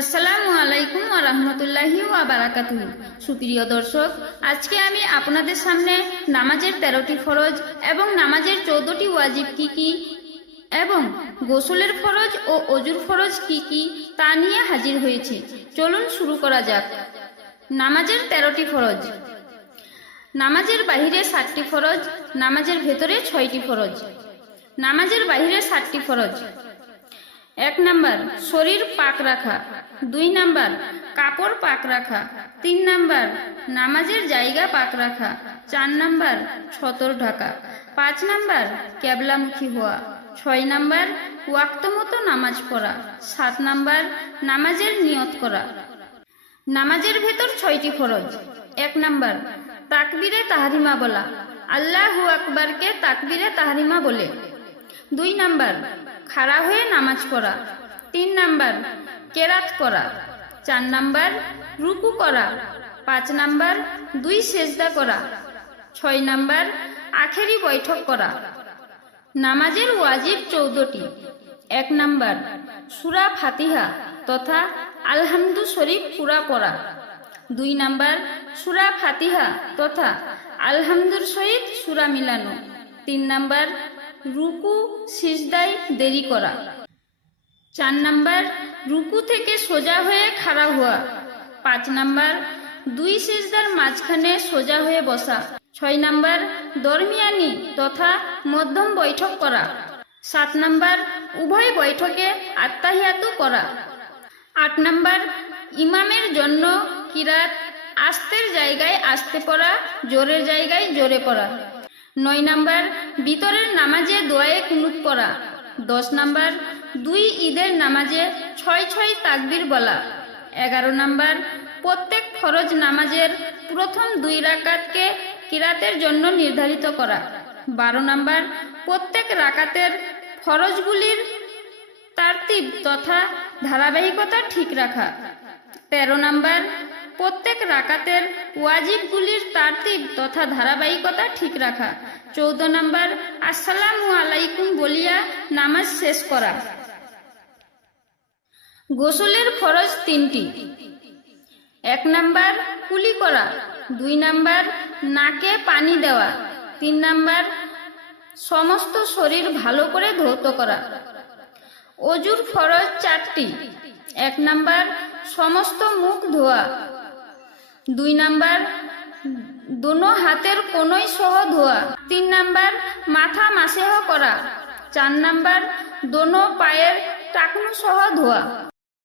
আসসালামু আলাইকুম ওয়া রাহমাতুল্লাহি ওয়া বারাকাতুহু। সুপ্রিয় দর্শক, আজকে আমি আপনাদের সামনে নামাজের 13টি ফরজ এবং নামাজের 14টি ওয়াজিব কি কি এবং গোসলের ফরজ ও অজুর ফরজ কি কি তা নিয়ে হাজির হয়েছি। চলুন শুরু করা যাক। নামাজের 13টি ফরজ। নামাজের বাহিরে 7টি ফরজ, নামাজের ভেতরে 6টি ফরজ। নামাজের বাহিরে 7টি ফরজ। 1 নাম্বার শরীর পাক রাখা, 2 নাম্বার কাপড় পাক রাখা, 3 নাম্বার নামাজের জায়গা পাক রাখা, 4 নাম্বার ছতর ঢাকা, 5 নাম্বার কেবলামুখী হওয়া, 6 নাম্বার ওয়াক্ত মতো নামাজ পড়া, 7 নাম্বার নামাজের নিয়ত করা। নামাজের ভেতর 6টি ফরজ। 1 নাম্বার তাকবীরে তাহরিমা বলা, আল্লাহু আকবারকে তাকবীরে তাহরিমা বলে। 2 নাম্বার খাড়া হয়ে নামাজ পড়া। 3 নাম্বার কেরাত পড়া। 4 নাম্বার রুকু করা। 5 নাম্বার 2 সেজদা করা। 6 নাম্বার আখেরি বৈঠক করা। নামাজের ওয়াজিব 14টি। 1 নাম্বার সূরা ফাতিহা তথা আলহামদু শরীফ পুরা পড়া। 2 নাম্বার সূরা ফাতিহা তথা আলহামদুর সহিত সূরা মিলানো। 3 নাম্বার রুকু সিজদায় দেরি করা। 4 নাম্বার রুকু থেকে সোজা হয়ে খাড়া হওয়া। 5 নাম্বার 2 সিজদার মাঝখানে সোজা হয়ে বসা। 6 নাম্বার দরমিয়ানি তথা মধ্যম বৈঠক করা। 7 নাম্বার উভয় বৈঠকে আত্তাহিয়াতু করা। 8 নাম্বার ইমামের জন্য কিরাত আস্তের জায়গায় আস্তে পড়া, জোরের জায়গায় জোরে পড়া। 9 নাম্বার ভিতরের নামাজে দোয়ায়ে কুনুত পড়া। 10 নাম্বার 2 ঈদের নামাজে 6 তাকবীর বলা। 11 নাম্বার প্রত্যেক ফরজ নামাজের প্রথম 2 রাকাতকে কিরাতের জন্য নির্ধারিত করা। 12 নাম্বার প্রত্যেক রাকাতের ফরজগুলির তারতিব তথা ধারাবাহিকতা ঠিক রাখা। 13 নাম্বার প্রত্যেক রাকাতের ওয়াজিবগুলির তারতিব তথা ধারাবাহিকতা ঠিক রাখা। 14 নাম্বার আসসালামু আলাইকুম বলিয়া নামাজ শেষ করা। গোসলের ফরজ 3টি। 1 নাম্বার কুলি করা। 2 নাম্বার নাকে পানি দেওয়া। 3 নাম্বার সমস্ত শরীর ভালো করে ধৌত করা। অজুর ফরজ 4টি। 1 নাম্বার সমস্ত মুখ ধোয়া। 2 নাম্বার দোনো হাতের কোনই সহ ধোয়া। 3 নাম্বার মাথা মাসেহ করা। 4 নাম্বার দোনো পায়ের টাকনু সহ ধোয়া।